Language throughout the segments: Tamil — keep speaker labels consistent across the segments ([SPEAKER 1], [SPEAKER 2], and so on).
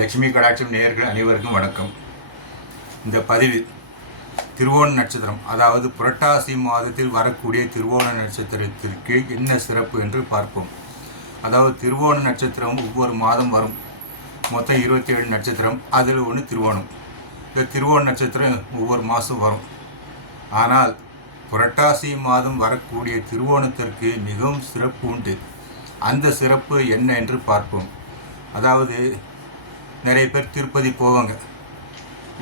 [SPEAKER 1] லட்சுமி கடாட்சம் நேயர்கள் அனைவருக்கும் வணக்கம். இந்த பதிவு திருவோண நட்சத்திரம் அதாவது புரட்டாசி மாதத்தில் வரக்கூடிய திருவோண நட்சத்திரத்திற்கு என்ன சிறப்பு என்று பார்ப்போம். அதாவது திருவோண நட்சத்திரம் ஒவ்வொரு மாதம் வரும். மொத்தம் இருபத்தி ஏழு நட்சத்திரம் அதில் ஒன்று திருவோணம். இந்த திருவோண நட்சத்திரம் ஒவ்வொரு மாதம் வரும். ஆனால் புரட்டாசி மாதம் வரக்கூடிய திருவோணத்திற்கு மிகவும் சிறப்பு உண்டு. அந்த சிறப்பு என்ன என்று பார்ப்போம். அதாவது நிறைய பேர் திருப்பதி போவாங்க.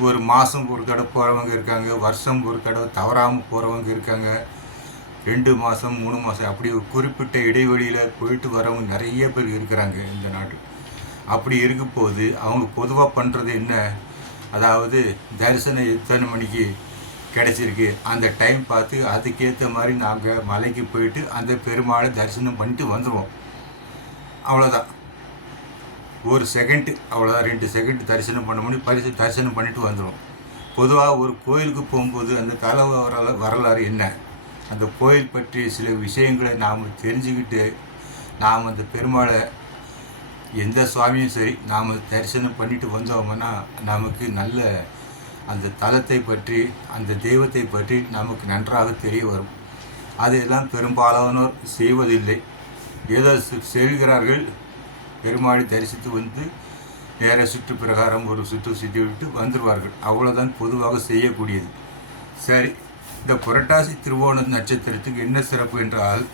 [SPEAKER 1] ஒரு மாதம் ஒரு தடவை போகிறவங்க இருக்காங்க வருஷம் ஒரு தடவை தவறாமல் போகிறவங்க இருக்காங்க. ரெண்டு மாதம் மூணு மாதம் அப்படி ஒரு குறிப்பிட்ட இடைவெளியில் போயிட்டு வரவங்க நிறைய பேர் இருக்கிறாங்க இந்த நாட்டில் அப்படி இருக்கும்போது அவங்க பொதுவாக பண்ணுறது என்ன? அதாவது தரிசனம் எத்தனை மணிக்கு? கிடச்சிருக்கு. அந்த டைம் பார்த்து அதுக்கேற்ற மாதிரி நாங்கள் மலைக்கு போயிட்டு அந்த பெருமாளை தரிசனம் பண்ணிட்டு வந்துடுவோம் அவ்வளோதான் ஒரு செகண்டு அவ்வளோதான் ரெண்டு செகண்ட் தரிசனம் பண்ண முடியும் பரிசு தரிசனம் பண்ணிட்டு வந்துடும் பொதுவாக ஒரு கோயிலுக்கு போகும்போது அந்த தலை வரல வரலாறு என்ன? அந்த கோயில் பற்றிய சில விஷயங்களை நாம் தெரிஞ்சுக்கிட்டு நாம் அந்த பெருமாளை எந்த சுவாமியும் சரி நாம் தரிசனம் பண்ணிட்டு வந்தோம்னா நமக்கு நல்ல அந்த தலத்தை பற்றி அந்த தெய்வத்தை பற்றி நமக்கு நன்றாக தெரிய வரும். அதையெல்லாம் பெரும்பாலானோர் செய்வதில்லை. ஏதோ செ- செல்கிறார்கள். பெருமாளை தரிசித்து வந்து நேர சுற்று பிரகாரம் ஒரு சுற்று சுற்றி விட்டு வந்துடுவார்கள் அவ்வளோதான் பொதுவாக செய்யக்கூடியது. சரி இந்த புரட்டாசி திருவோண நட்சத்திரத்துக்கு என்ன சிறப்பு என்றால்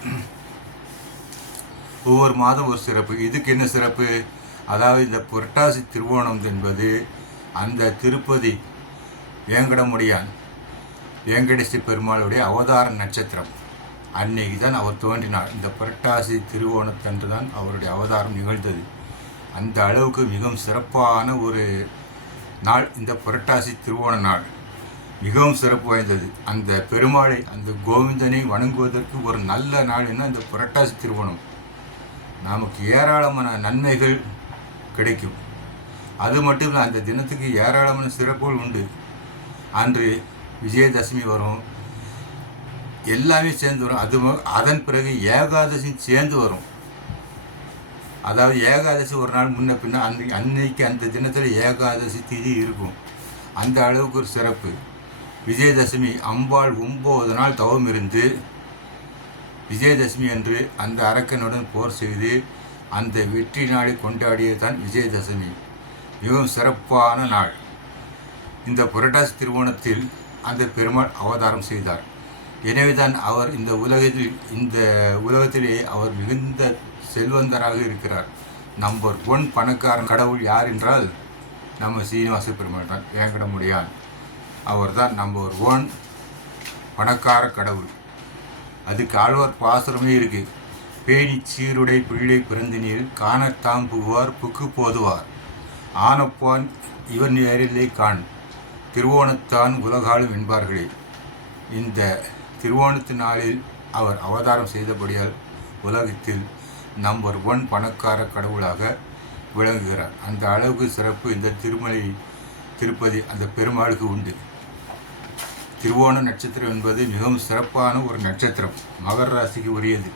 [SPEAKER 1] ஒவ்வொரு மாதம் ஒரு சிறப்பு. இதுக்கு என்ன சிறப்பு? அதாவது இந்த புரட்டாசி திருவோணம் என்பது அந்த திருப்பதி வேங்கடமுடியான் வேங்கடேசி பெருமாளுடைய அவதார நட்சத்திரம். அன்னைக்கு தான் அவர் தோன்றினார். இந்த புரட்டாசி திருவோணத்தன்று தான் அவருடைய அவதாரம் நிகழ்ந்தது. அந்த அளவுக்கு மிகவும் சிறப்பான ஒரு நாள் இந்த புரட்டாசி திருவோண நாள். மிகவும் சிறப்பு வாய்ந்தது. அந்த பெருமாளை அந்த கோவிந்தனை வணங்குவதற்கு ஒரு நல்ல நாள் என்ன? இந்த புரட்டாசி திருவோணம். நமக்கு ஏராளமான நன்மைகள் கிடைக்கும். அது மட்டும் இல்லை அந்த தினத்துக்கு ஏராளமான சிறப்புகள் உண்டு. அன்று விஜயதசமி வரும். எல்லாமே சேர்ந்து வரும். அது அதன் பிறகு ஏகாதசி சேர்ந்து வரும். அதாவது ஏகாதசி ஒரு நாள் முன்ன பின்ன அந்த அன்னைக்கு அந்த தினத்தில் ஏகாதசி திதி இருக்கும். அந்த அளவுக்கு ஒரு சிறப்பு. விஜயதசமி அம்பாள் ஒம்பது நாள் தவம் இருந்து விஜயதசமி அன்று அந்த அரக்கனுடன் போர் செய்து அந்த வெற்றி நாளை கொண்டாடியது தான் விஜயதசமி. மிகவும் சிறப்பான நாள். இந்த புரட்டாசி திருவோணத்தில் அந்த பெருமாள் அவதாரம் செய்தார். எனவேதான் அவர் இந்த உலகத்தில் இந்த உலகத்திலேயே அவர் மிகுந்த செல்வந்தராக இருக்கிறார். நம்பர் ஒன் பணக்காரன் கடவுள் யார் என்றால் நம்ம சீனிவாச பெருமாள் தான் வேங்கடமுடியான். அவர் தான் நம்பர் ஒன் பணக்கார கடவுள். அதுக்கு ஆழ்வார் பாசுரமே இருக்கு. பேணி சீருடை பிள்ளை பிறந்தினில் காணத்தாம் புகுவார் புக்கு போதுவார். ஆனப்பான் இவன் நேரிலே காண். திருவோணத்தான் உலகாலும் என்பார்களே. இந்த திருவோணத்து நாளில் அவர் அவதாரம் செய்தபடியால் உலகத்தில் நம்பர் ஒன் பணக்கார கடவுளாக விளங்குகிறார். அந்த அளவுக்கு சிறப்பு இந்த திருமலை திருப்பதி அந்த பெருமாளுக்கு உண்டு. திருவோண நட்சத்திரம் என்பது மிகவும் சிறப்பான ஒரு நட்சத்திரம் மகர ராசிக்கு உரியது.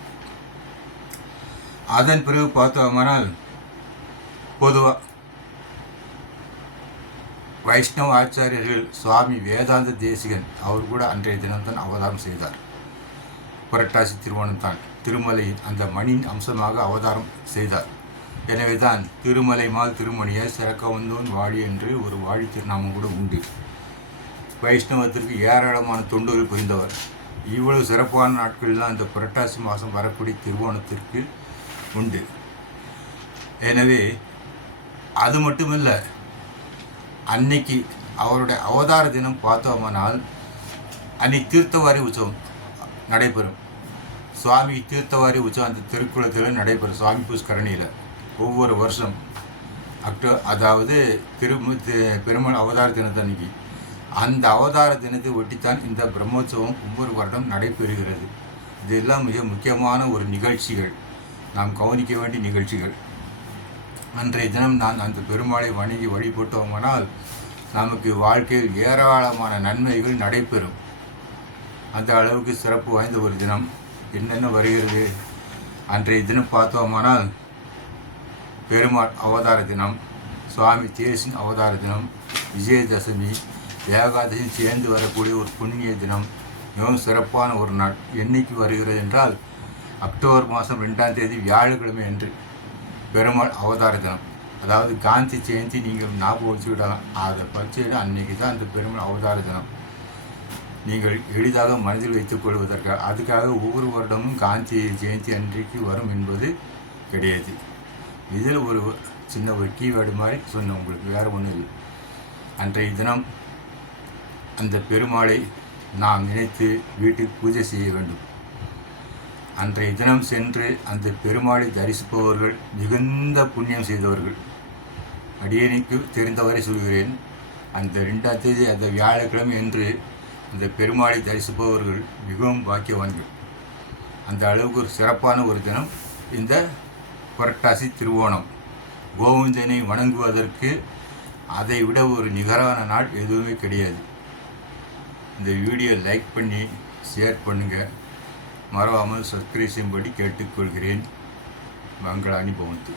[SPEAKER 1] அதன் பிறகு பார்த்தோமானால் பொதுவாக வைஷ்ணவ ஆச்சாரியர்கள் சுவாமி வேதாந்த தேசிகன் அவர் கூட அன்றைய தினம்தான் அவதாரம் செய்தார். புரட்டாசி திருவோணம் தான் திருமலையின் அந்த மணியின் அம்சமாக அவதாரம் செய்தார். எனவே தான் திருமலை மால் திருமணியை சிறக்க வந்தோன் வாழி என்று ஒரு வாழி திருநாமம் கூட உண்டு. வைஷ்ணவத்திற்கு ஏராளமான தொண்டுகள் புரிந்தவர். இவ்வளவு சிறப்பான நாட்கள்லாம் இந்த புரட்டாசி மாதம் வரக்கூடிய திருவோணத்திற்கு உண்டு. எனவே அது மட்டுமில்லை அன்னைக்கு அவருடைய அவதார தினம் பார்த்தோமானால் அன்னைக்கு தீர்த்தவாரி உற்சவம் நடைபெறும். சுவாமி தீர்த்தவாரி உற்சவம் அந்த திருக்குளத்தில் நடைபெறும். சுவாமி புஷ்கரணியில் ஒவ்வொரு வருஷம் அக்டோ அதாவது திரு தி- பெருமாள் அவதார தினத்தன்னைக்கு அந்த அவதார தினத்தை ஒட்டித்தான் இந்த பிரம்மோற்சவம் ஒவ்வொரு வருடம் நடைபெறுகிறது. இதெல்லாம் மிக முக்கியமான ஒரு நிகழ்ச்சிகள். நாம் கவனிக்க வேண்டிய நிகழ்ச்சிகள். அன்றைய தினம் நான் அந்த பெருமாளை வணங்கி வழிபட்டோமானால் நமக்கு வாழ்க்கையில் ஏராளமான நன்மைகள் நடைபெறும். அந்த அளவுக்கு சிறப்பு வாய்ந்த ஒரு தினம். என்னென்ன வருகிறது? அன்றைய தினம் பார்த்தோமானால் பெருமாள் அவதார தினம் சுவாமி தேசின் அவதார தினம் விஜயதசமி ஏகாதசி சேர்ந்து வரக்கூடிய ஒரு புண்ணிய தினம். மிகவும் சிறப்பான ஒரு நாள். என்னைக்கு வருகிறது என்றால் அக்டோபர் மாதம் ரெண்டாம் தேதி வியாழக்கிழமை அன்று. பெருமாள் அவதார தினம். அதாவது காந்தி ஜெயந்தி நீங்கள் ஞாபகம் வச்சுக்கிட்டாலும் அதை பட்சம் அன்னைக்கு தான் அந்த பெருமாள் அவதார தினம். நீங்கள் எளிதாக மனதில் வைத்துக் கொள்வதற்காக அதுக்காக ஒவ்வொரு வருடமும் காந்தி ஜெயந்தி அன்றைக்கு வரும் என்பது கிடையாது. இதில் ஒரு சின்ன ஒரு கீவேர்டு மாதிரி சொன்னேன் உங்களுக்கு வேறு ஒன்றும் இல்லை. அன்றைய தினம் அந்த பெருமாளை நாம் நினைத்து வீட்டில் பூஜை செய்ய வேண்டும். அன்றைய தினம் சென்று அந்த பெருமாளை தரிசிப்பவர்கள் மிகுந்த புண்ணியம் செய்தவர்கள். அடியனுக்கு தெரிந்தவரை சொல்கிறேன் அந்த ரெண்டாம் தேதி அந்த வியாழக்கிழமை என்று அந்த பெருமாளை தரிசிப்பவர்கள் மிகவும் பாக்கியவான்கள். அந்த அளவுக்கு ஒரு சிறப்பான ஒரு தினம் இந்த புரட்டாசி திருவோணம். கோவிந்தனை வணங்குவதற்கு அதை விட ஒரு நிகரான நாள் எதுவுமே கிடையாது. இந்த வீடியோ லைக் பண்ணி ஷேர் பண்ணுங்கள் மறவாமல் சப்ஸ்கிரைப் செய்யும்படி கேட்டுக்கொள்கிறேன். மங்களாணி அனுபவத்து